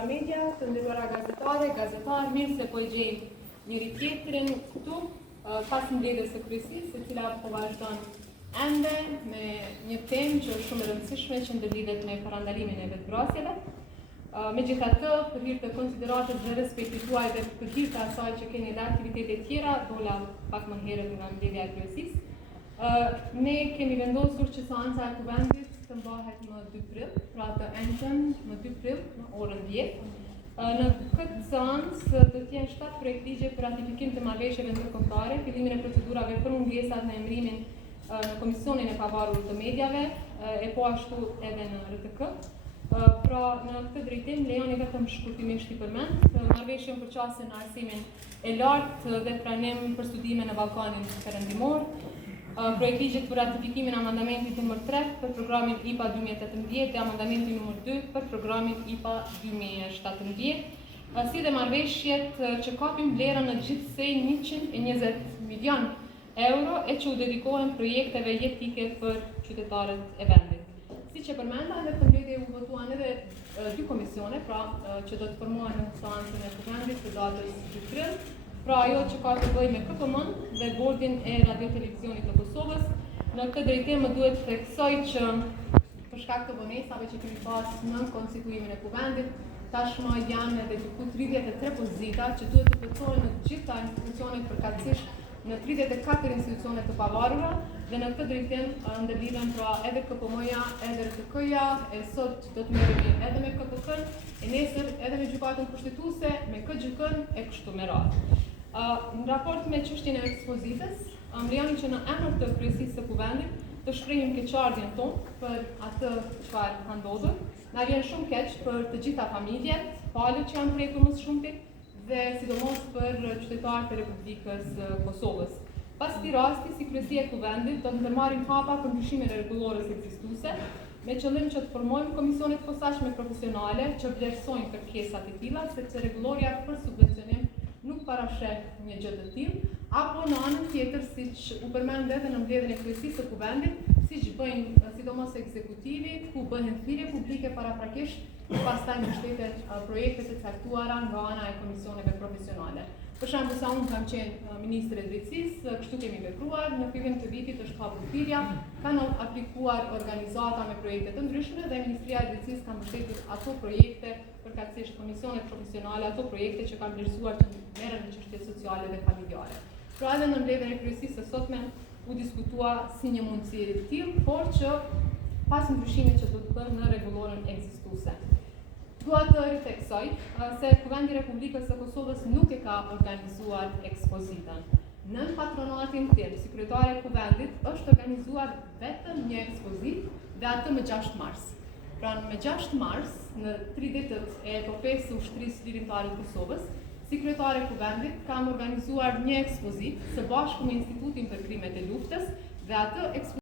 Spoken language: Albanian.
nderuar media, të nderuara gazetar, mirë se po e gjejmë njëri tjetrin këtu, pas mbledhjes së kryesisë, e cila po vazhdon ende me një temë që është shumë e rëndësishme që ndërlidhet me parandalimin e vetvrasjeve. Megjithatë, për hir të konsideratës dhe respektit tuaj dhe për hir të asaj që keni edhe aktivitete tjera, dola pak më herët nga mbledhja e kryesisë, ne kemi vendosur që seanca e kuvendit të mbahet më 2 prill, pra të enjtën më 2 prill, në orën 10. Në këtë seancë do të jenë 7 projektligje për ratifikim të marrëveshjeve ndërkombëtare, fillimin e procedurave për mungesat në emërimin në Komisionin e Pavarur të Mediave, e po ashtu edhe në RTK. Pra, në këtë drejtim, lejoni vetëm shkurtimisht i përmend, marrëveshjen për qasjen në arsimin e lartë dhe pranim për studime në Ballkanin Perëndimor, projektligjet për ratifikimin e amandamentit nr. 3 për programin IPA 2018 dhe amandamentin nr. 2 për programin IPA 2017, si dhe marrëveshjet që kapin vlerën në gjithsej 120 milion euro e që u dedikohen projekteve jetike për qytetarët e vendit. Si që përmenda, në këtë mbledhje u votuan edhe 2 komisione, pra që do të formohen në seancën e kuvendit të datës 2 prill, pra ajo që ka të bëjë me KPM-n dhe Bordin e Radio-Televizionit të Kosovës. Në këtë drejtim më duhet të theksoj që për shkak të vonesave që kemi pas në konstituimin e kuvendit, tashmë janë edhe diku 33 pozita që duhet të plotësohen në të gjitha institucionet përkatësisht në 34 institucionet të pavarura dhe në këtë drejtim ndërlidhen pra edhe KPM-ja, edhe RTK-ja, e sot do të merremi edhe me KPK-n, e nesër edhe me gjykatën kushtetuese, me KGK-n e kështu me radhë. Në raport me çështjen e ekspozitës, më lejoni që në emër të kryesisë së kuvendit të shprehim keqardhjen tonë për atë çfarë ka ndodhur. Na vjen shumë keq për të gjitha familjet, palët që janë prekur më së shumti dhe sidomos për qytetarët e Republikës Kosovës. Pas këtij rasti, si kryesia e kuvendit, do të ndërmarrim hapa për ndryshimin e rregullores ekzistuese, me qëllim që të formojmë komisione të posaçme profesionale që vlerësojnë kërkesat e tilla, sepse rregulloria për subvencionim nuk parasheh një gjë të tillë, apo në anën tjetër, siç u përmend edhe në mbledhjen e kryesisë së kuvendit, siç bëjnë sidomos ekzekutivi, ku bëhen thirrje publike paraprakisht, pastaj mbështetet projekte të caktuara nga ana e komisioneve profesionale. Për shembull, sa unë kam qenë ministre e drejtësisë, kështu kemi vepruar, në fillim të vitit është hapur thirrja, kanë aplikuar organizata me projekte të ndryshme dhe Ministria e Drejtësisë ka mbështetur ato projekte, përkatësisht komisionet profesionale, ato projekte që kanë vlerësuar që merren me çështje sociale dhe familjare. Pra edhe në mbledhjen e kryesisë së sotme u diskutua si një mundësi e tillë, por që pas ndryshimit që do të bërë në rregulloren ekzistuese. Dua të ritheksoj se Kuvendi i Republikës së Kosovës nuk e ka organizuar ekspozitën. Në patronatin tim, si kryetare e Kuvendit, është organizuar vetëm një ekspozitë dhe atë më 6 mars. Pra më 6 mars, në 3 ditët e epopesë së ushtrisë lirimtare të Kosovës, si kryetare e Kuvendit kam organizuar një ekspozitë së bashku me Institutin për Krimet e Luftës dhe atë